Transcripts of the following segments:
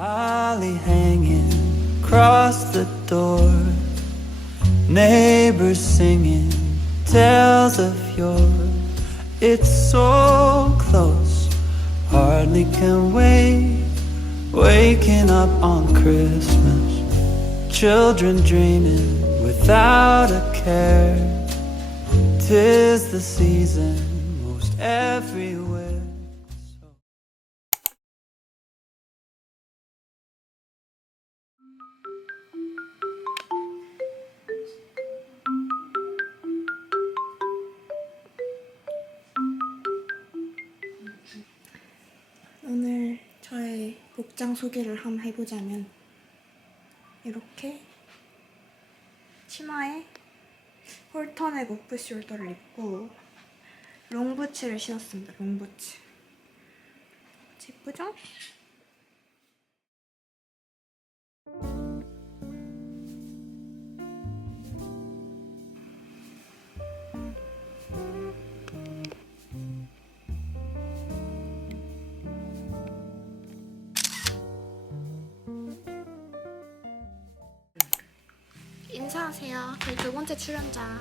Holly hanging across the door. Neighbors singing tales of yore. It's so close, hardly can wait. Waking up on Christmas. Children dreaming without a care. Tis the season most everywhere. 복장 소개를 한번 해보자면 이렇게 치마에 홀턴의 오프 숄더를 입고 롱부츠를 신었습니다. 롱부츠. 예쁘죠? 인사하세요. 저희 두 번째 출연자.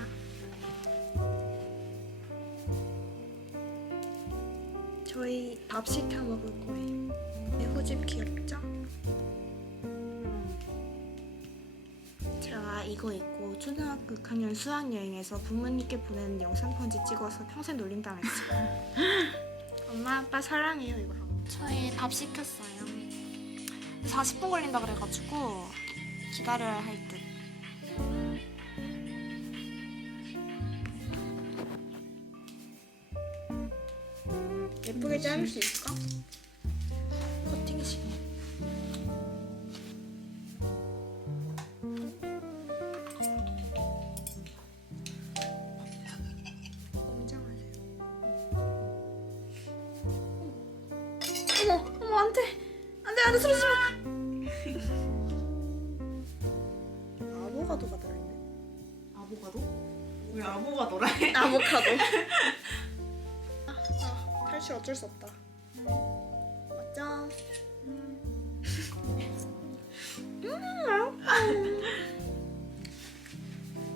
저희 밥 시켜 먹을 거예요. 네, 후집 귀엽죠? 제가 이거 입고 초등학교 6학년 수학여행에서 부모님께 보내는 영상 편지 찍어서 평생 놀림당했어요. 엄마 아빠 사랑해요 이거. 저희 밥 시켰어요. 40분 걸린다 그래가지고 기다려야 할 예쁘게 자를 수 있을까? 공정하세요. 어머, 어머, 안 돼! 안 돼, 안 돼, 쓰러지지 마! 아보가도가 들어있네. 아보가도? 왜 아보가도라 해? 아보카도. 탈출 어쩔 수 없다. 맞죠?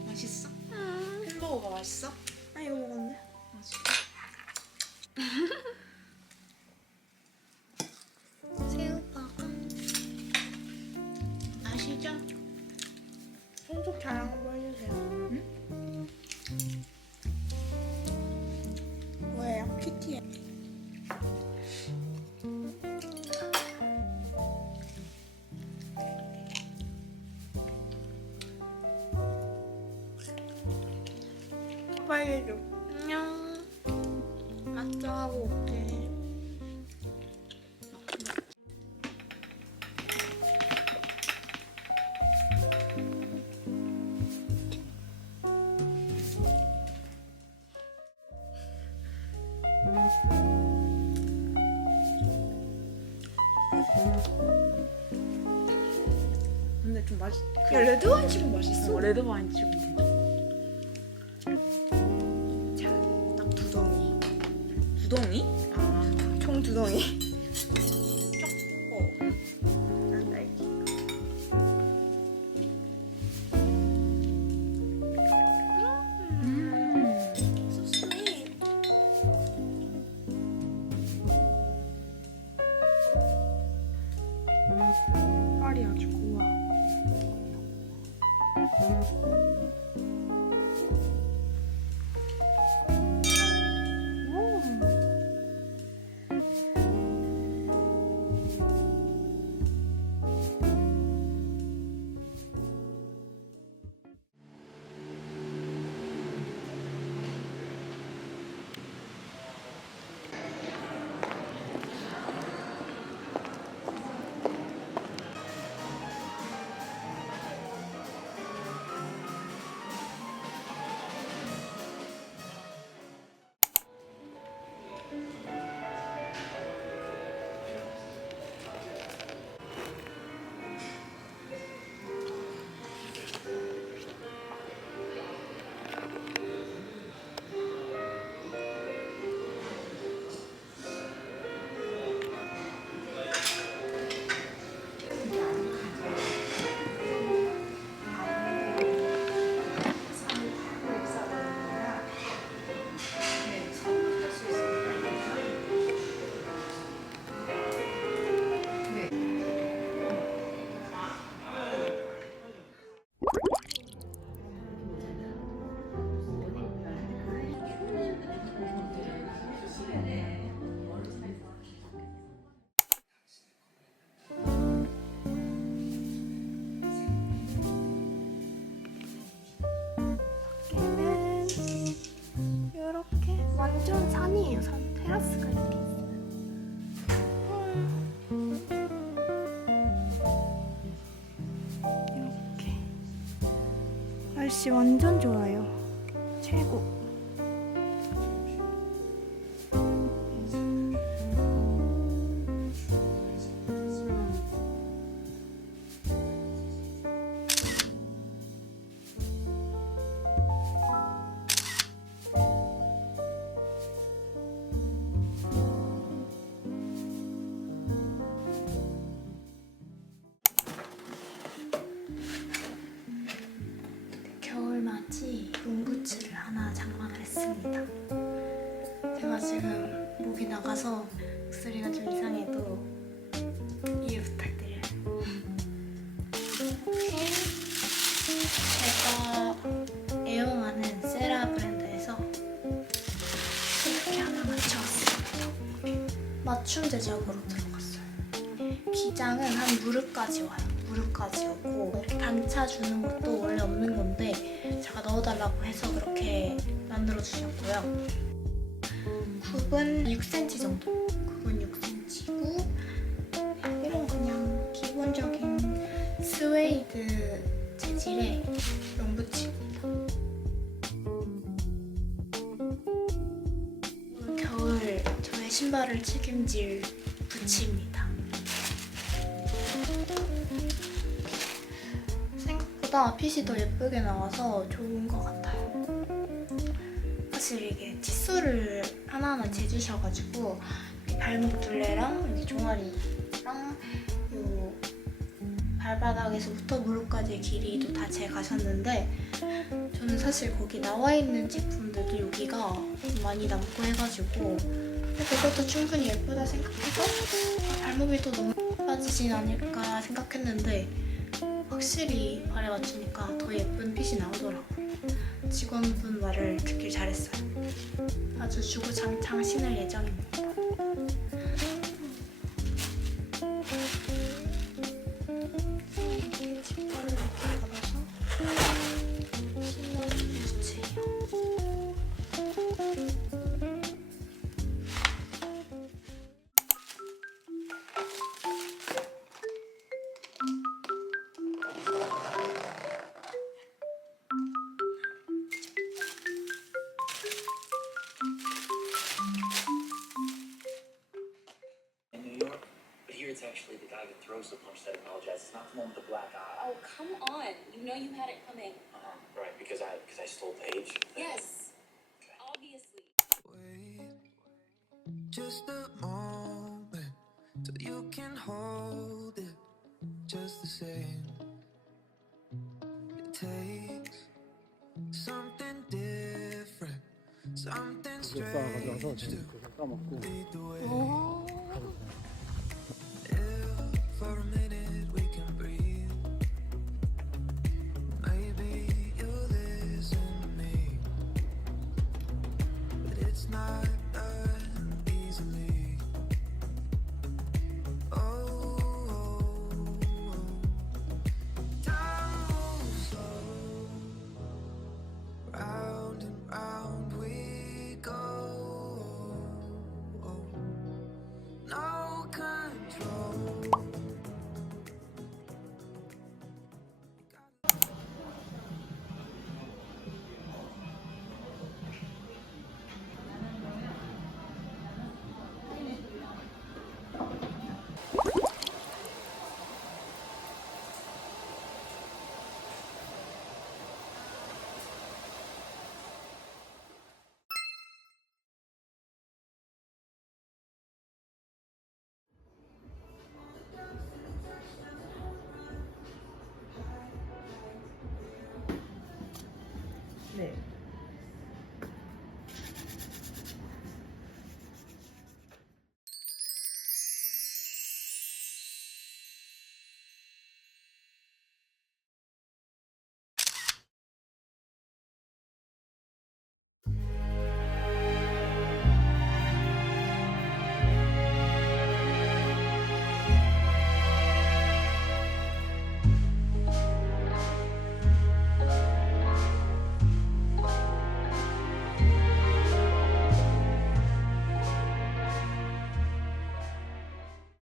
맛있어? 음. 햄버거가 맛있어? 아 이거 먹었네. 새우버 해줘. 안녕. 맞죠 하고 올게. 근데 좀 맛있... 야 레드 와인 치고 맛있어. 어, 레드 와인 치고 아 총 두 덩이. 날씨 완전 좋아요. 최고. 지금 목이 나가서 목소리가 좀 이상해도 이해 부탁드려요. 제가 애용하는 세라 브랜드에서 이렇게 하나 맞춰왔습니다. 맞춤 제작으로 들어갔어요. 기장은 한 무릎까지 와요. 무릎까지 오고 이렇게 단차 주는 것도 원래 없는 건데 제가 넣어달라고 해서 그렇게 만들어 주셨고요. 굽은 6cm 정도. 굽은 6cm고 이런 그냥 기본적인 스웨이드 재질의 롱부츠입니다. 올 겨울 저의 신발을 책임질 부츠입니다. 생각보다 핏이 더 예쁘게 나와서 좋은 것 같아요. 사실 이게 치수를 하나하나 재주셔가지고 이 발목 둘레랑 종아리랑 요 발바닥에서부터 무릎까지의 길이도 다 재가셨는데 저는 사실 거기 나와 있는 제품들도 여기가 좀 많이 남고 해가지고 그것도 충분히 예쁘다 생각해서 아, 발목이 더 너무 빠지진 않을까 생각했는데 확실히 발에 맞추니까 더 예쁜 핏이 나오더라고요. 직원분 말을 듣길 잘했어요. 아주 주구장창 신을 예정입니다. not even throws the punch that apologizes. It's not the one with the black eye. Oh, come on. You know you had it coming. Uh-huh. Right, because I because I stole Paige. Yes. Okay. Obviously. Wait just a moment till you can hold it just the same. It takes something different, something strange to lead the way. Oh.